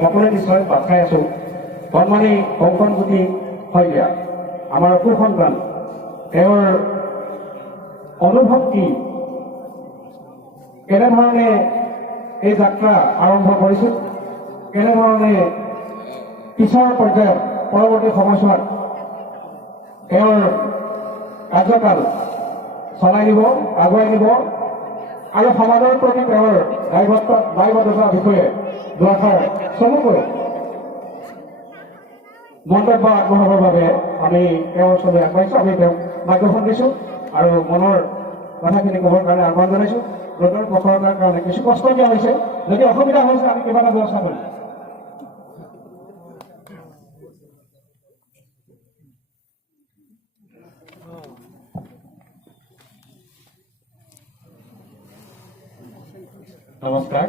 সকলোৱে নিশ্চয় বাট খাই আছোঁ কণমানি কংকনজ্যোতি শইকীয়া আমাৰ সুসন্তান তেওঁৰ অনুভৱ কি কেনেধৰণে এই যাত্ৰা আৰম্ভ কৰিছিল কেনেধৰণে পিছৰ পৰ্যায়ত পৰৱৰ্তী সময়ছোৱাত তেওঁৰ কাৰ্যকাল চলাই নিব আগুৱাই নিব আৰু সমাজৰ প্ৰতি তেওঁৰ দায়বদ্ধতাৰ বিষয়ে দুআষাৰ চমুকৈ মন্তব্য আগবঢ়াবৰ বাবে আমি তেওঁৰ ওচৰলৈ আগবাঢ়িছোঁ আমি তেওঁক মাইক্ৰফোন দিছোঁ আৰু মনৰ কথাখিনি ক'বৰ কাৰণে আহ্বান জনাইছোঁ ৰ'দৰ প্ৰখৰতাৰ কাৰণে কিছু কষ্ট দিয়া হৈছে যদি অসুবিধা হৈছে আমি কিবা এটা ব্যৱস্থা কৰিম নমস্কাৰ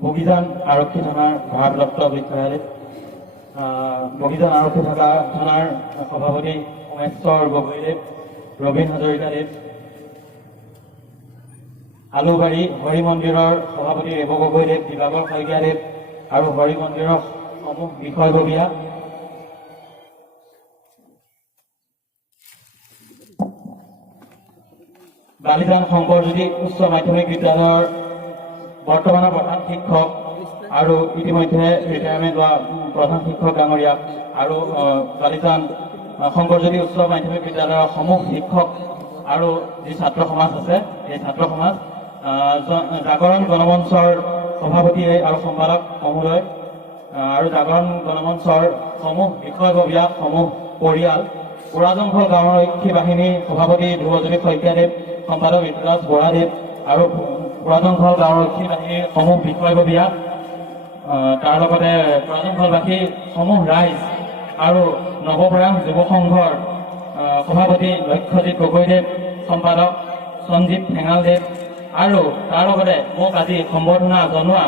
বগিজান আৰক্ষী থানাৰ ভাৰপ্ৰাপ্ত বিষয়ালৈ বগিজান আৰক্ষী থানাৰ সভাপতি উমেশ্বৰ গগৈদেৱ ৰবীন হাজৰিকাদেৱ আলুবাৰী হৰি মন্দিৰৰ সভাপতি ৰেব গগৈদেৱ দিবাকৰ শইকীয়াদেৱ আৰু হৰি মন্দিৰৰ সমূহ বিষয়ববীয়া বালিজান শংকৰজ্যোতি উচ্চ মাধ্যমিক বিদ্যালয়ৰ বৰ্তমানৰ প্ৰধান শিক্ষক আৰু ইতিমধ্যে ৰিটায়াৰমেণ্ট হোৱা প্ৰধান শিক্ষক ডাঙৰীয়া আৰু বালিজান শংকৰজ্যোতি উচ্চ মাধ্যমিক বিদ্যালয়ৰ সমূহ শিক্ষক আৰু যি ছাত্ৰ সমাজ আছে এই ছাত্ৰ সমাজ জাগৰণ গণমঞ্চৰ সভাপতি আৰু সম্পাদক মহোদয় আৰু জাগৰণ গণমঞ্চৰ সমূহ বিষয়ববীয়া সমূহ পৰিয়াল পুৰাজংঘল গাঁওৰক্ষী বাহিনী সভাপতি ধ্ৰুৱজ্যোতি শইকীয়াদেৱ সম্পাদক ঋতুৰাজ বৰাদেৱ আৰু পুৰাজংঘল গাঁওৰক্ষী বাহিনীৰ সমূহ বিষয়ববীয়া তাৰ লগতে পুৰাজংঘলবাসী সমূহ ৰাইজ আৰু নৱপ্ৰয়াস যুৱ সংঘৰ সভাপতি লক্ষ্যজিৎ গগৈদেৱ সম্পাদক সঞ্জীৱ ঠেঙালদেৱ আৰু তাৰ লগতে মোক আজি সম্বৰ্ধনা জনোৱা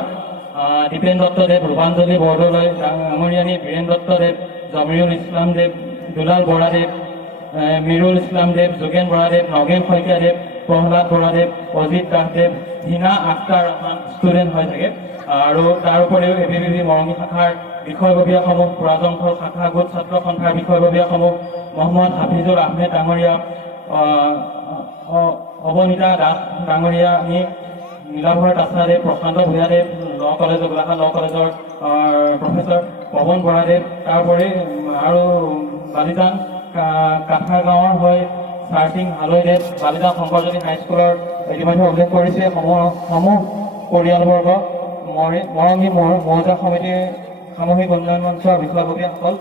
দীপেন দত্তদেৱ ৰূপাঞ্জলি বৰদলৈ ডাঙৰীয়ানী বীৰেন দত্তদেৱ জমিৰুল ইছলাম দেৱ দুলাল বৰাদেৱ মিৰুল ইছলাম দেৱ যোগেন বৰাদেৱ নগেন শইকীয়াদেৱ প্ৰহ্লাদ বৰাদেৱ অজিত দাসদেৱ হীনা আখতাৰ ৰহমান ষ্টুডেণ্ট হৈ থাকে আৰু তাৰ উপৰিও ABVP মৰঙী শাখাৰ বিষয়ববীয়াসমূহ পুৰাজংঘল শাখা গোট ছাত্ৰ সন্থাৰ বিষয়ববীয়াসমূহ মহম্মদ হাফিজুল আহমেদ ডাঙৰীয়া অৱনীতা দাস ডাঙৰীয়া নীলাভৰ দাসদেৱ প্ৰশান্ত ভূঞাদেৱ গোলাঘাট ল কলেজৰ প্ৰফেচৰ পৱন বৰাদেৱ তাৰোপৰি আৰু বালিজান কাঠাৰ গাঁৱৰ হৈ চাৰ্টিং হালৈদেৱ বালিজান শংকৰজ্যোতি হাইস্কুলৰ ইতিমধ্যে উল্লেখ কৰিছে সমূহ পৰিয়ালবৰ্গ মৰঙী মৌজা সমিতিৰ সামূহিক উন্নয়ন মঞ্চৰ বিষয়ববীয়াসকল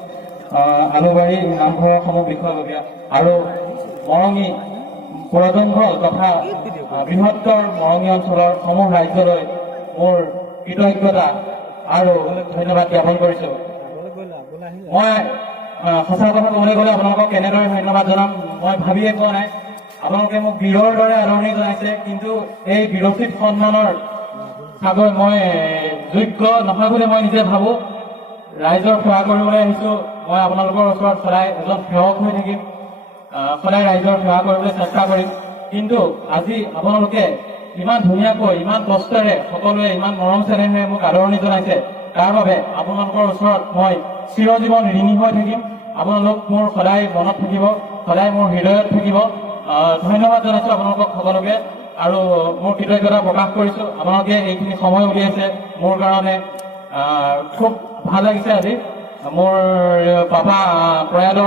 আলুবাৰী নামঘৰৰ সমূহ বিষয়ববীয়া আৰু মৰঙী পুৰাজংঘল তথা বৃহত্তৰ মৰঙী অঞ্চলৰ সমূহ ৰাজ্যলৈ মোৰ কৃতজ্ঞতা আৰু ধন্যবাদ জ্ঞাপন কৰিছোঁ মই সঁচা কথা ক'বলৈ গ'লে আপোনালোকক কেনেদৰে ধন্যবাদ জনাম মই ভাবিয়ে পোৱা নাই আপোনালোকে মোক বীৰৰ দৰে আদৰণি জনাইছে কিন্তু এই বীৰচিত সন্মানৰ চাগৈ মই যোগ্য নহয় বুলি মই নিজে ভাবোঁ ৰাইজৰ সেৱা কৰিবলৈ আহিছোঁ মই আপোনালোকৰ ওচৰত সদায় এজন সেৱক হৈ থাকিম সদায় ৰাইজৰ সেৱা কৰিবলৈ চেষ্টা কৰিম কিন্তু আজি আপোনালোকে ইমান ধুনীয়াকৈ ইমান কষ্টেৰে সকলোৱে ইমান মৰম চেনেহে মোক আদৰণি জনাইছে তাৰ বাবে আপোনালোকৰ ওচৰত মই চিৰজীৱন ঋণী হৈ থাকিম আপোনালোক মোৰ সদায় মনত থাকিব সদায় মোৰ হৃদয়ত থাকিব ধন্যবাদ জনাইছোঁ আপোনালোকক সকলোকে আৰু মোৰ কৃতজ্ঞতা প্ৰকাশ কৰিছোঁ আপোনালোকে এইখিনি সময় উলিয়াইছে মোৰ কাৰণে খুব ভাল লাগিছে আজি মোৰ পাপা প্ৰয়াত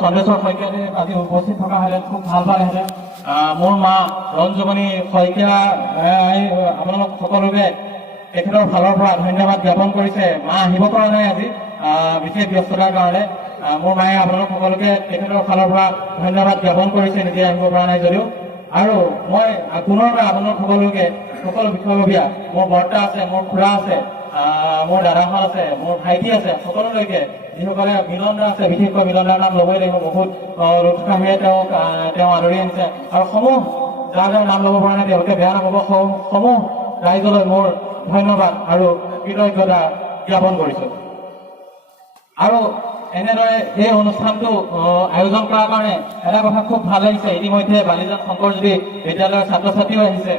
চন্দ্ৰেশ্বৰ শইকীয়াদেৱ আজি উপস্থিত থকাহেঁতেন খুব ভাল পালেহেঁতেন মোৰ মা ৰঞ্জুমণি শইকীয়া আপোনালোক সকলোকে তেখেতৰ ফালৰ পৰা ধন্যবাদ জ্ঞাপন কৰিছে মা আহিব পৰা নাই আজি বিশেষ ব্যস্ততাৰ কাৰণে মোৰ মায়ে আপোনালোক সকলোকে তেখেতৰ ফালৰ পৰা ধন্যবাদ জ্ঞাপন কৰিছে নিজে আহিব পৰা নাই যদিও আৰু মই পুনৰবাৰ আপোনালোক সকলোকে সকলো বিষয়ববীয়া মোৰ বৰ্তা আছে মোৰ খুৰা আছে মোৰ দাদাহঁত আছে মোৰ ভাইটি আছে সকলোলৈকে যিসকলে মিলন দা আছে বিশেষকৈ মিলন দাৰ নাম ল'বই লাগিব বহুত উৎসাহেৰে তেওঁ আদৰি আনিছে আৰু সমূহ যাৰ যাৰ নাম ল'ব পৰা নাই তেওঁলোকে বেয়া নাপাব সমূহ ৰাইজলৈ মোৰ ধন্যবাদ আৰু কৃতজ্ঞতা জ্ঞাপন কৰিছোঁ আৰু এনেদৰে এই অনুষ্ঠানটো আয়োজন কৰাৰ কাৰণে এটা কথা খুব ভাল লাগিছে ইতিমধ্যে বালিজান শংকৰজ্যোতি বিদ্যালয়ৰ ছাত্ৰ ছাত্ৰীও আহিছে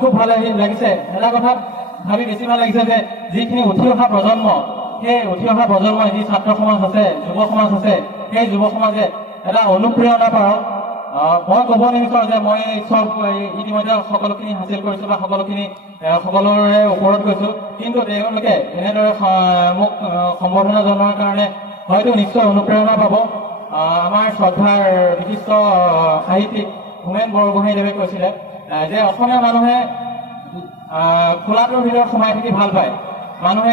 খুব ভাল লাগিছে এটা কথা ভাবি বেছি ভাল লাগিছে যে যিখিনি উঠি অহা প্ৰজন্ম, সেই উঠি অহা প্ৰজন্মই যি ছাত্ৰ সমাজ আছে, যুৱ সমাজ আছে, সেই যুৱ সমাজে এটা অনুপ্ৰেৰণা পাওক। মই ক'ব নিবিচাৰোঁ যে মই চব ইতিমধ্যে সকলোখিনি হাচিল কৰিছোঁ বা সকলোৰে ওপৰত গৈছোঁ, কিন্তু তেওঁলোকে এনেদৰে মোক সম্বৰ্ধনা জনোৱাৰ কাৰণে হয়তো নিশ্চয় অনুপ্ৰেৰণা পাব। আমাৰ শ্ৰদ্ধাৰ বিশিষ্ট সাহিত্যিক হোমেন বৰগোহাঞিদেৱে কৈছিলে যে অসমীয়া মানুহে খোলাটোৰ ভিতৰত সোমাই থাকি ভাল পায়। মানুহে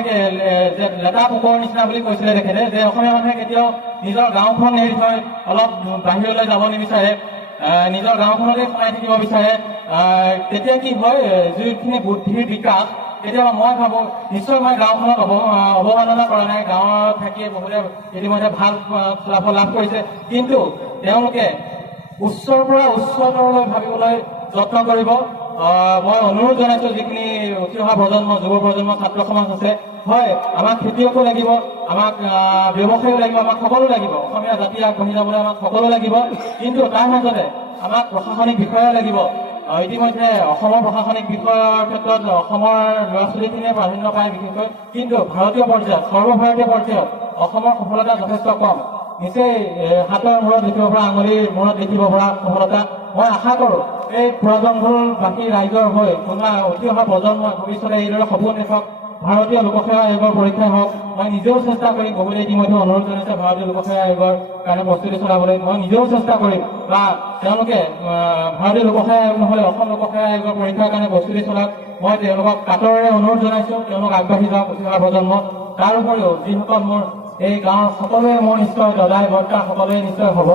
যে লেটা পোকৰ নিচিনা বুলি কৈছিলে তেখেতে, যে অসমীয়া মানুহে কেতিয়াও নিজৰ গাঁওখন এৰি থৈ অলপ বাহিৰলৈ যাব নিবিচাৰে, নিজৰ গাঁওখনতে সোমাই থাকিব বিচাৰে। তেতিয়া কি হয়, যিখিনি বুদ্ধিৰ বিকাশ, কেতিয়াবা মই ভাবোঁ নিশ্চয় মই গাঁওখনত অৱমাননা কৰা নাই, গাঁৱত থাকি বহুতে ইতিমধ্যে ভাল ফলাফল লাভ কৰিছে, কিন্তু তেওঁলোকে উচ্চৰ পৰা উচ্চতৰলৈ ভাবিবলৈ যত্ন কৰিব। মই অনুৰোধ জনাইছোঁ যিখিনি উঠি অহা প্ৰজন্ম, যুৱ প্ৰজন্ম, ছাত্ৰ সমাজ আছে, হয় আমাক খেতিয়কো লাগিব, আমাক ব্যৱসায়ো লাগিব, আমাক সকলো লাগিব, অসমীয়া জাতি আগবাঢ়ি যাবলৈ আমাক সকলো লাগিব, কিন্তু তাৰ মাজতে আমাক প্ৰশাসনিক বিষয়া লাগিব। ইতিমধ্যে অসমৰ প্ৰশাসনিক বিষয়ৰ ক্ষেত্ৰত অসমৰ ল'ৰা ছোৱালীখিনিয়ে প্ৰাধান্য পায় বিশেষকৈ, কিন্তু ভাৰতীয় পৰ্যায়ত, সৰ্বভাৰতীয় পৰ্যায়ত অসমৰ সফলতা যথেষ্ট কম। নিচেই হাতৰ মূৰত দেখিব পৰা, আঙুলিৰ মূৰত দেখিব পৰা সফলতা। মই আশা কৰোঁ এই পুৰাজংঘলবাসী ৰাইজৰ হৈ কোনোবা উঠি অহা প্ৰজন্মই ভৱিষ্যতে এইদৰে সপোন দেখক। ভাৰতীয় লোকসেৱা আয়োগৰ পৰীক্ষাই হওক, মই নিজেও চেষ্টা কৰিম, বহুতে ইতিমধ্যে অনুৰোধ জনাইছে ভাৰতীয় লোকসেৱা আয়োগৰ কাৰণে প্ৰস্তুতি চলাবলৈ, মই নিজেও চেষ্টা কৰিম, বা তেওঁলোকে ভাৰতীয় লোকসেৱা আয়োগ নহ'লে অসম লোকসেৱা আয়োগৰ পৰীক্ষাৰ কাৰণে প্ৰস্তুতি চলাওক। মই তেওঁলোকক কাটৰেৰে অনুৰোধ জনাইছোঁ, তেওঁলোক আগবাঢ়ি যাওক উঠি অহা প্ৰজন্ম। তাৰ উপৰিও যিসকল মোৰ এই গাঁৱৰ সকলোৱে মোৰ নিশ্চয় দদাই বৰ্তা সকলোৱে নিশ্চয় হ'ব,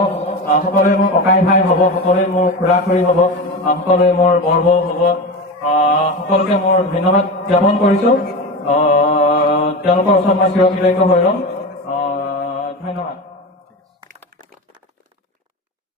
সকলোৱে মোৰ ককাই ভাই হ'ব, সকলোৱে মোৰ খুৰা খুৰী হ'ব, সকলোৱে মোৰ বৰবৌ হ'ব, সকলোকে মোৰ ধন্যবাদ জ্ঞাপন কৰিছোঁ। তেওঁলোকৰ ওচৰত মই চিৰকৃতজ্ঞ হৈ ৰ'ম। ধন্যবাদ।